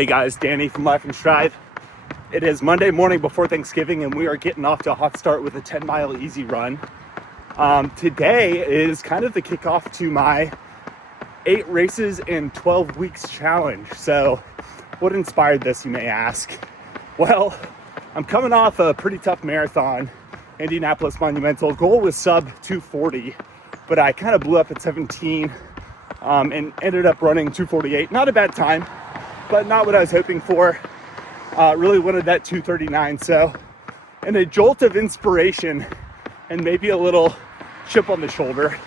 Hey guys, Danny from Life and Strive. It is Monday morning before Thanksgiving and we are getting off to a hot start with a 10-mile easy run. Today is kind of the kickoff to my 8 races in 12 weeks challenge. So what inspired this, you may ask? Well, I'm coming off a pretty tough marathon, Indianapolis Monumental. Goal was sub 240, but I kind of blew up at 17 and ended up running 248. Not a bad time, but not what I was hoping for. Really wanted that 239. So in a jolt of inspiration and maybe a little chip on the shoulder,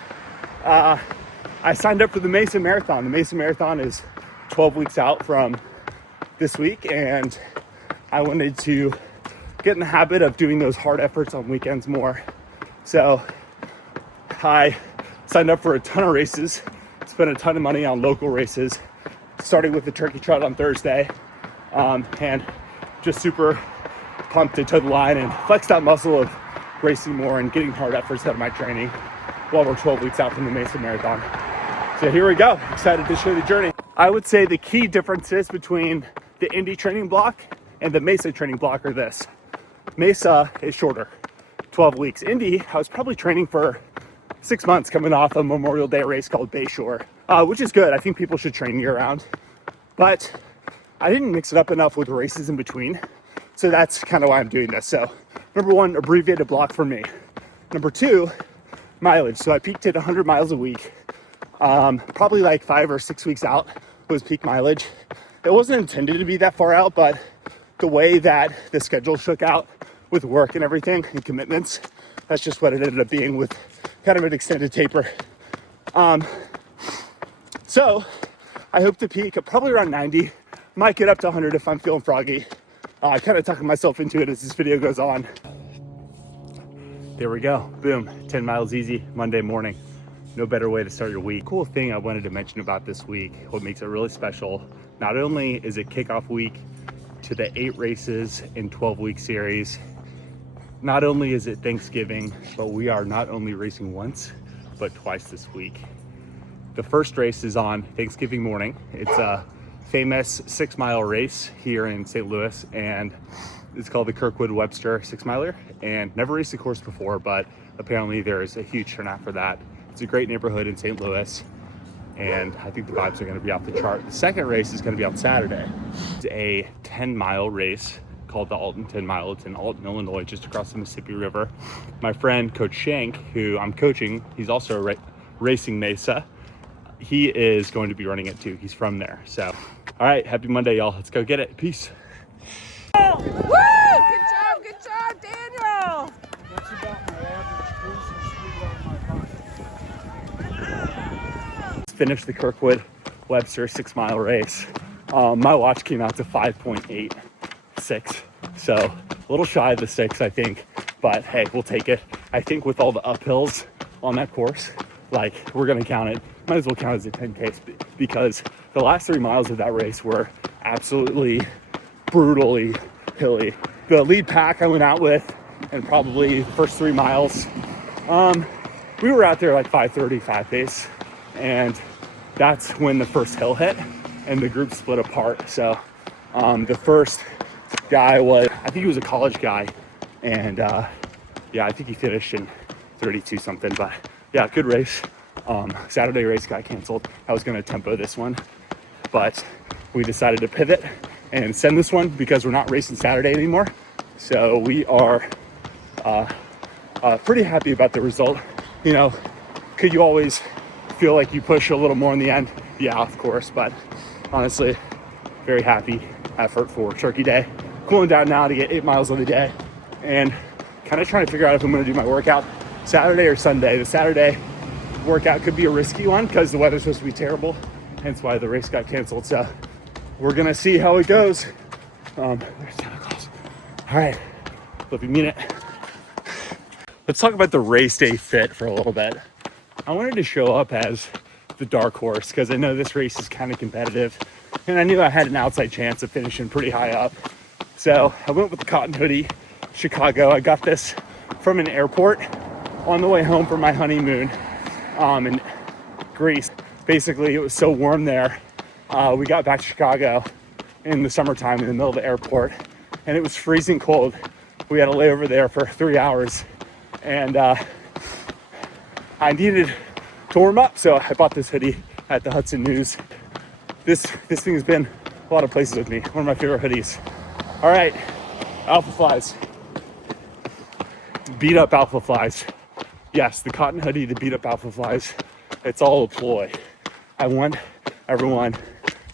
I signed up for the Mesa Marathon. The Mesa Marathon is 12 weeks out from this week, and I wanted to get in the habit of doing those hard efforts on weekends more. So I signed up for a ton of races, spent a ton of money on local races, starting with the Turkey Trot on Thursday, and just super pumped to toe the line and flex that muscle of racing more and getting hard efforts out of my training while we're 12 weeks out from the Mesa Marathon. So here we go, excited to share the journey. I would say the key differences between the Indy training block and the Mesa training block are this. Mesa is shorter, 12 weeks. Indy, I was probably training for 6 months coming off a Memorial Day race called Bayshore, which is good. I think people should train year round, but I didn't mix it up enough with races in between. So that's kind of why I'm doing this. So number one, abbreviated block for me. Number two, mileage. So I peaked at 100 miles a week, probably like 5 or 6 weeks out was peak mileage. It wasn't intended to be that far out, but the way that the schedule shook out with work and everything and commitments, that's just what it ended up being with kind of an extended taper. So I hope to peak at probably around 90, might get up to 100 if I'm feeling froggy. Kind of tucking myself into it as this video goes on. There we go, boom, 10 miles easy, Monday morning. No better way to start your week. Cool thing I wanted to mention about this week, what makes it really special, not only is it kickoff week to the 8 races in 12-week series, not only is it Thanksgiving, but we are not only racing once, but twice this week. The first race is on Thanksgiving morning. It's a famous 6-mile race here in St. Louis, and it's called the Kirkwood-Webster 6-miler, and never raced the course before, but apparently there's a huge turnout for that. It's a great neighborhood in St. Louis, and I think the vibes are going to be off the chart. The second race is going to be on Saturday. It's a 10-mile race called the Alton 10 Mile. It's in Alton, Illinois, just across the Mississippi River. My friend, Coach Shank, who I'm coaching, he's also racing Mesa. He is going to be running it too. He's from there. So, all right, happy Monday, y'all. Let's go get it. Peace. Woo! Good job, Daniel. That's about my average cruising speed on my bike. Finished the Kirkwood-Webster 6-mile race. My watch came out to 5.86, so a little shy of the 6, I think, but hey, we'll take it. I think with all the uphills on that course, like, we're gonna count it. Might as well count it as a 10K because the last 3 miles of that race were absolutely brutally hilly. The lead pack I went out with, and probably the first 3 miles, we were out there like 5:35 pace, and that's when the first hill hit and the group split apart. So the first guy was, I think he was a college guy, and yeah, I think he finished in 32 something, but yeah, good race. Saturday race got canceled. I was going to tempo this one, but we decided to pivot and send this one because we're not racing Saturday anymore. So we are pretty happy about the result. You know, could you always feel like you push a little more in the end? Yeah, of course, but honestly, very happy effort for Turkey Day. Cooling down now to get 8 miles of the day and kind of trying to figure out if I'm going to do my workout Saturday or Sunday. The Saturday workout could be a risky one because the weather's supposed to be terrible, hence why the race got canceled. So we're gonna see how it goes. There's Santa Claus. All right, hope you mean it. Let's talk about the race day fit for a little bit. I wanted to show up as the dark horse because I know this race is kind of competitive, and I knew I had an outside chance of finishing pretty high up. So I went with the cotton hoodie, Chicago. I got this from an airport on the way home from my honeymoon in Greece. Basically, it was so warm there. We got back to Chicago in the summertime in the middle of the airport, and it was freezing cold. We had a layover there for 3 hours, and I needed to warm up, so I bought this hoodie at the Hudson News. This thing has been a lot of places with me. One of my favorite hoodies. All right, alpha flies. Beat up alpha flies. Yes, the cotton hoodie to beat up alpha flies. It's all a ploy. I want everyone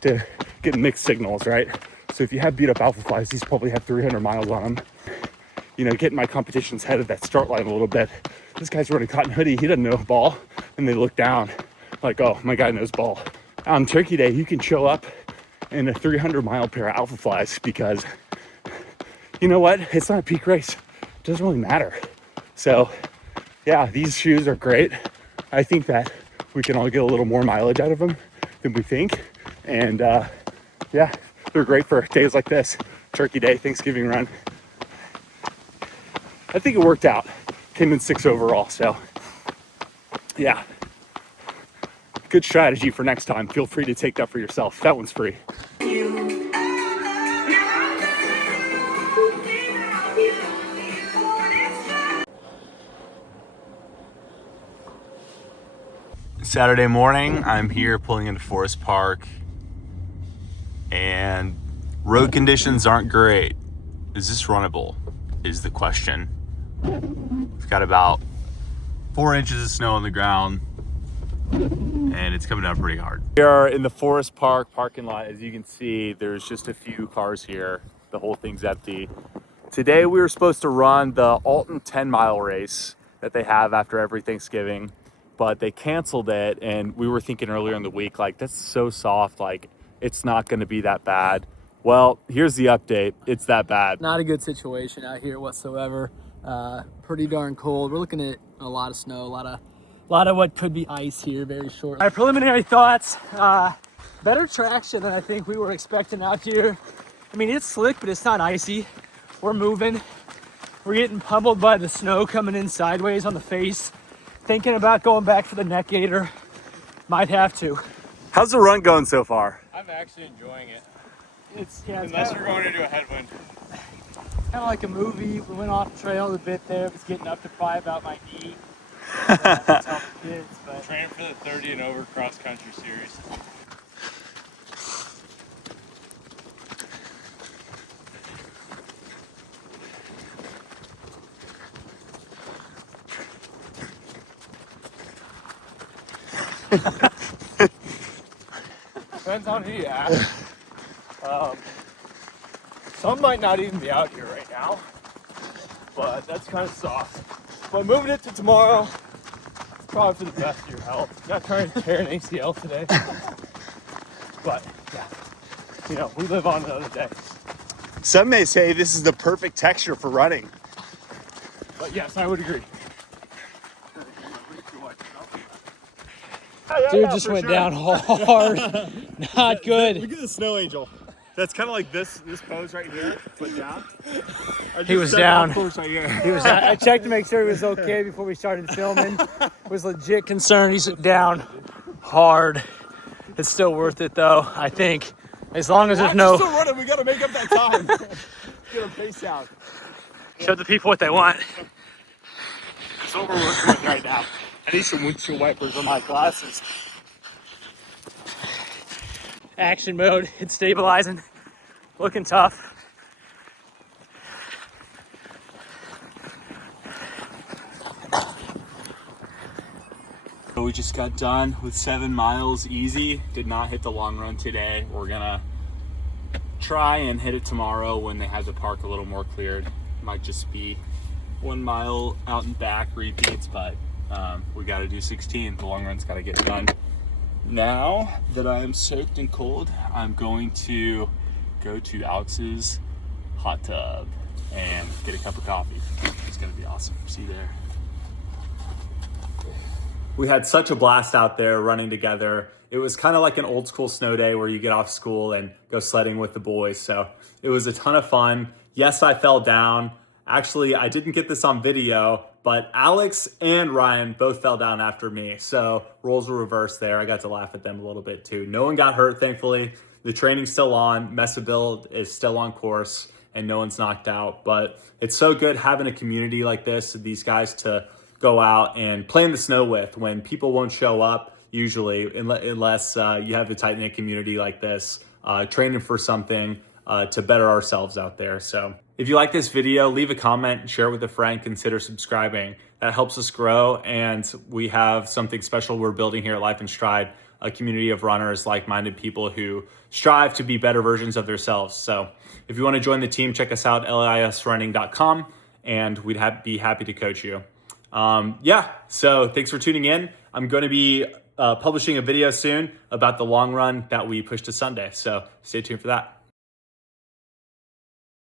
to get mixed signals, right? So if you have beat up alpha flies, these probably have 300 miles on them. You know, getting my competition's head of that start line a little bit. This guy's wearing a cotton hoodie. He doesn't know ball. And they look down like, oh, my guy knows ball. On Turkey Day, you can show up in a 300-mile pair of alpha flies because, you know what? It's not a peak race. It doesn't really matter. So, yeah, these shoes are great. I think that we can all get a little more mileage out of them than we think. And, yeah, they're great for days like this. Turkey Day, Thanksgiving run. I think it worked out. Came in 6th overall, so yeah. Good strategy for next time. Feel free to take that for yourself. That one's free. Saturday morning, I'm here pulling into Forest Park, and road conditions aren't great. Is this runnable? Is the question. We've got about 4 inches of snow on the ground, and it's coming down pretty hard. We are in the Forest Park parking lot. As you can see, there's just a few cars here. The whole thing's empty. Today we were supposed to run the Alton 10-mile race that they have after every Thanksgiving, but they canceled it, and we were thinking earlier in the week, like, that's so soft, like, it's not gonna be that bad. Well, here's the update. It's that bad. Not a good situation out here whatsoever. Pretty darn cold. We're looking at a lot of snow, a lot of what could be ice here very shortly. My preliminary thoughts, better traction than I think we were expecting out here. I mean, it's slick, but it's not icy. We're moving. We're getting pummeled by the snow coming in sideways on the face. Thinking about going back for the neck gaiter. Might have to. How's the run going so far? I'm actually enjoying it. It's Unless you're going into a headwind. kind of like a movie. We went off trail a bit there. It was getting up to probably about my knee. To tell the kids, but Training for the 30 and over cross country series. Depends on who you ask. Some might not even be out here right now, but that's kind of soft. But moving it to tomorrow, probably for the best of your health. Not trying to tear an ACL today, but yeah, you know, we live on another day. Some may say this is the perfect texture for running. But yes, I would agree. dude just went down hard. Not good. Look at the snow angel. That's kind of like this pose right here, foot down. He was down. Right here. He was. I checked to make sure he was okay before we started filming. Was legit concerned. He's down hard. It's still worth it though, I think. As long as there's no. Still running. We got to make up that time. Get our pace out. Show the people what they want. That's what we're working with right now. I need some windshield wipers on my glasses. Action mode. It's stabilizing. Looking tough. So we just got done with 7 miles easy. Did not hit the long run today. We're gonna try and hit it tomorrow when they have the park a little more cleared. Might just be 1 mile out and back repeats, but we got to do 16. The long run's got to get done. Now that I am soaked and cold, I'm going to go to Alex's hot tub and get a cup of coffee. It's gonna be awesome. See you there. We had such a blast out there running together. It was kind of like an old school snow day where you get off school and go sledding with the boys. So it was a ton of fun. Yes, I fell down. Actually, I didn't get this on video, but Alex and Ryan both fell down after me. So roles were reversed there. I got to laugh at them a little bit too. No one got hurt, thankfully. The training's still on, Mesa build is still on course, and no one's knocked out. But it's so good having a community like this, these guys to go out and play in the snow with when people won't show up, usually, unless you have a tight-knit community like this, training for something to better ourselves out there. So if you like this video, leave a comment, share it with a friend, consider subscribing. That helps us grow, and we have something special we're building here at Life in Stride, a community of runners, like-minded people who strive to be better versions of themselves. So if you want to join the team, check us out, lisrunning.com, and we'd be happy to coach you. So thanks for tuning in. I'm going to be publishing a video soon about the long run that we pushed to Sunday. So stay tuned for that.